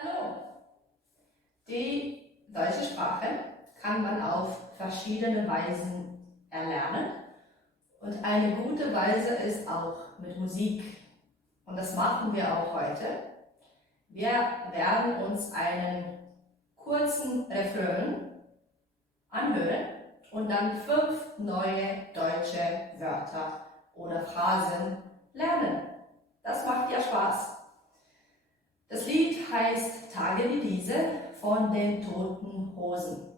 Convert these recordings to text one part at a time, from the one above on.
Hallo! Die deutsche Sprache kann man auf verschiedene Weisen erlernen und eine gute Weise ist auch mit Musik und das machen wir auch heute. Wir werden uns einen kurzen Refrain anhören und dann 5 neue deutsche Wörter oder Phrasen lernen. Das macht ja Spaß. Das Lied heißt Tage wie diese von den Toten Hosen.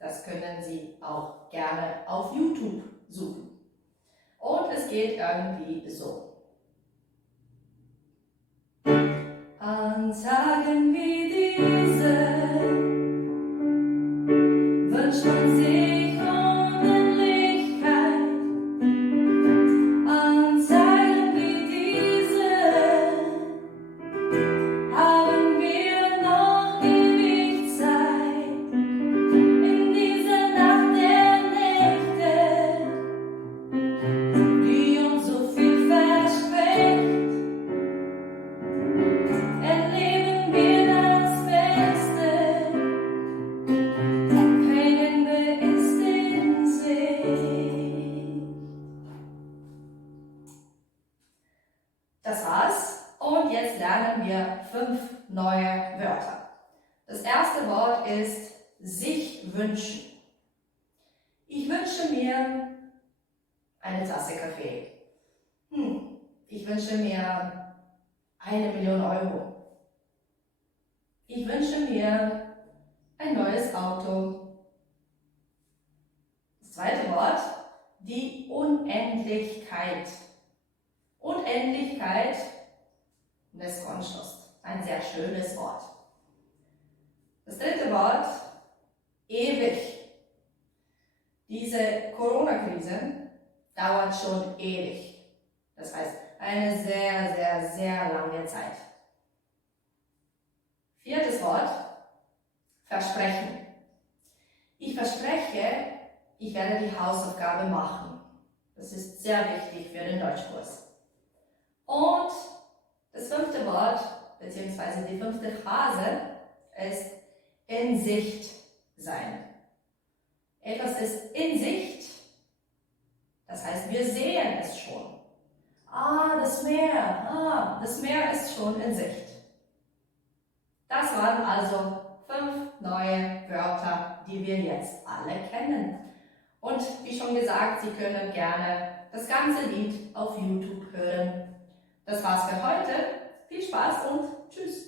Das können Sie auch gerne auf YouTube suchen. Und es geht irgendwie so. An Tagen wie diese wünscht man sich Unendlichkeit. An Tagen wie diese haben wir noch ewig Zeit. In dieser Nacht der Nächte, die uns so viel verspricht, erleben wir das Beste. Kein Ende ist in Sicht. Das war's. Und jetzt lernen wir 5 neue Wörter. Das erste Wort ist sich wünschen. Ich wünsche mir eine Tasse Kaffee. Ich wünsche mir 1 Million Euro. Ich wünsche mir ein neues Auto. Das zweite Wort, die Unendlichkeit. Unendlichkeit Neskonstost. Ein sehr schönes Wort. Das dritte Wort, ewig. Diese Corona-Krise dauert schon ewig. Das heißt, eine sehr, sehr, sehr lange Zeit. Viertes Wort, versprechen. Ich verspreche, ich werde die Hausaufgabe machen. Das ist sehr wichtig für den Deutschkurs. Und das 5. Wort, beziehungsweise die 5. Phrase, ist in Sicht sein. Etwas ist in Sicht, das heißt, wir sehen es schon. Das Meer ist schon in Sicht. Das waren also 5 neue Wörter, die wir jetzt alle kennen. Und wie schon gesagt, Sie können gerne das ganze Lied auf YouTube hören. Das war's für heute. Viel Spaß und tschüss!